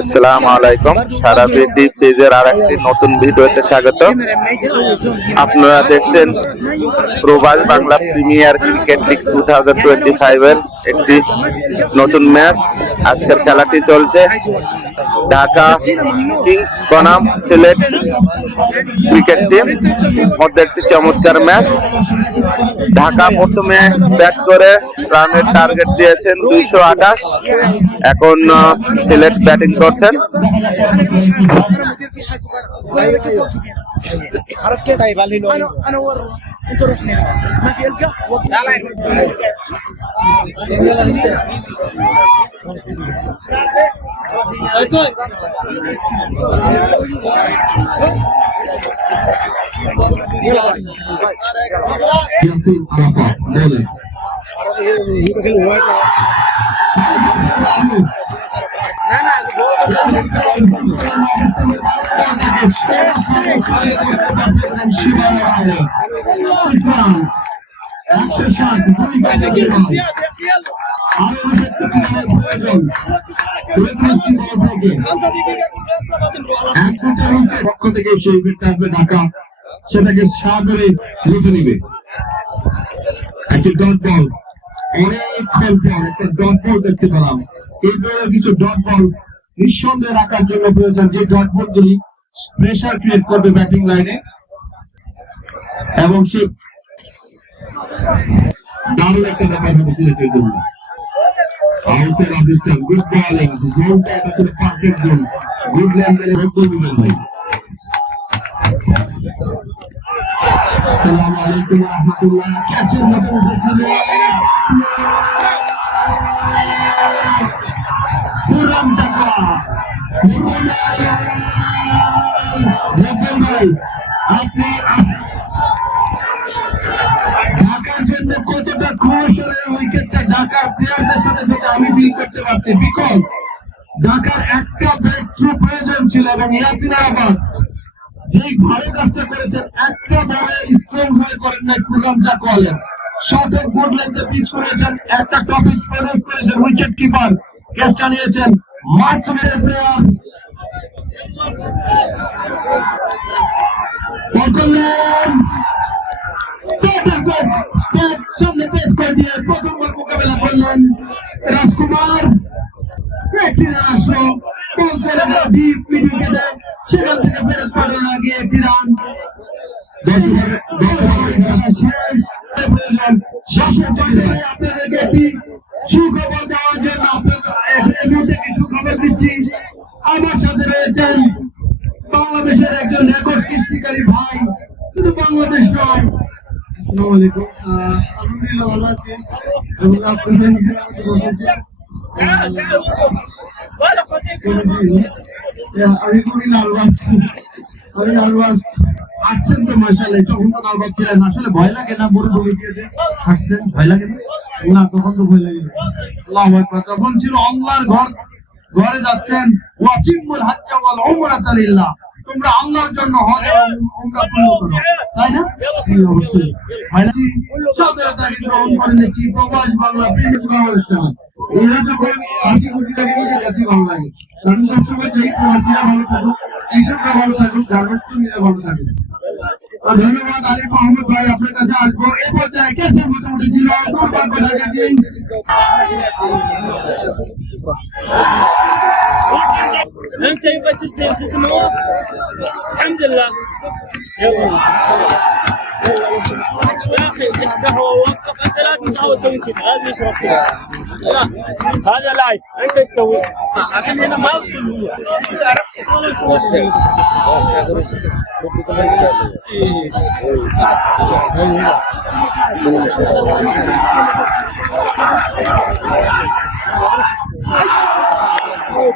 আসসালামু আলাইকুম। সারা বিডি পেজের আর একটি নতুন ভিডিওতে স্বাগত। আপনারা দেখছেন Probash Bangla premier cricket league two thousand twenty ফাইভের একটি নতুন ম্যাচ। আজকের খেলাটি চলছে। ঢাকা কিংস বনাম সিলেট ক্রিকেট টিম মধ্যে একটি চমৎকার ম্যাচ ঢাকা প্রথমে ব্যাট করে রানের টার্গেট দিয়েছেন দুইশো আঠাশ এখন আহ, সিলেট ব্যাটিং করছেন عرفت كيف؟ طيب علي انا انا ورا انت روح هناك ما في القى Yasin Yasin Arafat Dele Arafat Dele পক্ষ থেকে সেই উইকেটটা আসবে ঢাকা সেটাকে সাগরে লিখে নিবে একটি ডট বল একটা ডট বল দেখতে পেলাম এই ধরনের কিছু ডট বল নিঃসন্দেহে রাখার জন্য প্রয়োজন যে ডট গুলি প্রেশার ক্রিয়েট করবে ব্যাটিং লাইনে এবং সে দারুণ একটা ব্যাপার হবে সিলেটের জন্য outside off distance good bowling জোনটা এটা পারফেক্ট জোন গুড লেভেলে রোড দিবেন ভাই আসসালামু আলাইকুম রাহমাতুল্লাহ ক্যাচের মতো উঠেছিল পুরান চাকা আপনি ঢাকার জন্য কতটা উইকেটটা ঢাকার প্লেয়ারদের সাথে সাথে আমি ফিল করতে পারছি বিকজ ঢাকার একটা ব্রেক প্রয়োজন ছিল এবং ইয়াসিন আরাফাত যেই ভালো কাজটা করেছেন, একটা বলে স্ট্রং হয়ে করেন নাই প্রোগ্রাম যা করলেন শর্ট অফ গুড লেন্থে পিচ করেছেন, একটা টপ এক্সপেরিয়েন্স করেছেন উইকেট কিপার ক্যাচটা নিয়েছেন। মার্চ মেরে প্লেয়ার বল করলেন সামনে পেস করে দিয়ে করলেন রাজকুমার। একটি রান আসলো গেল ডিপ মিডিকেটে সেখান থেকে ফেরত পাঠানো আগে একটি রান। আপনাদেরকে একটি সুখবর দেওয়ার জন্য আপনাদের দিচ্ছি। আমার সাথে রয়েছেন বাংলাদেশের সৃষ্টিকারী ভাই। শুধু বাংলাদেশ আলহামদুলিল্লাহ আসছেন তো তখন তো ছিলেন আসলে ভয় লাগে না আসছেন ভয় লাগে না তখন তো ভয় লাগে তখন ছিল আল্লাহর ঘর ঘরে যাচ্ছেন ওয়াকিমুল হাজ্জা ওয়াল উমরাতা তোমরা আল্লাহর জন্য হজ এবং পূর্ণ করো তাই না ভাইজি সদরতাকে গ্রহণ করে নিচ্ছি প্রবাস বাংলা প্রিন্স বাংলাদেশ চ্যানেল এরা যখন হাসি খুশি থাকে নিজের কাছে ভালো লাগে আমি সবসময় চাই প্রবাসীরা ভালো থাকুক কৃষকরা ভালো থাকুক গার্মেন্টস কর্মীরা ভালো থাকুক আর ধন্যবাদ আলিফ আহমদ ভাই আপনার কাছে আসবো এ পর্যায়ে কেসের মোটামুটি ছিল দুর্ভাগ্য ঢাকা কিংস انت بس تسمعوه الحمد لله يلا يا أخي إيش قهوة وقف؟ أنت لازم قهوه تسوي كذا لازم يشرب كذا لا هذا لايف أنت إيش تسوي؟ عشان هنا ما يدخل هو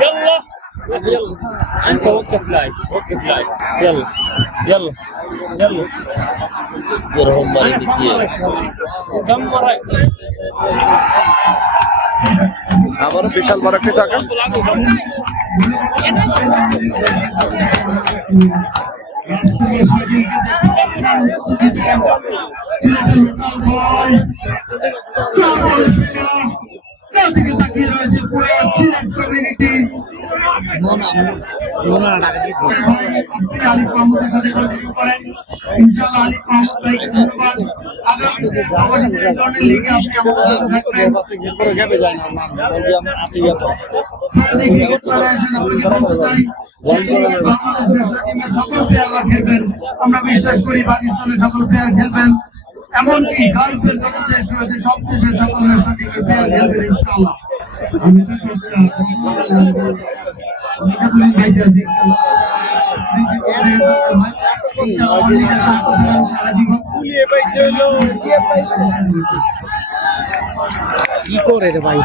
يلا. يلا انت وقف لايف وقف لايف يلا يلا يلا كم مره আবারও বিশাল বড় একটি চাকা সিলেটের লোকাল বয় চার বয়স আপনার দিকে তাকিয়ে রয়েছে পুরো সিলেট কমিউনিটি ভাই আপনি ধন্যবাদ আমরা বিশ্বাস করি পাকিস্তানের সকল প্লেয়ার খেলবেন এমনকি গালফের যত দেশ রয়েছে সব দেশের সকল ন্যাশনাল টিমের প্লেয়ার খেলবেন ইনশাআল্লাহ আমি তো সব বাইচে আছি ইনশাআল্লাহ কি করে রে ভাই?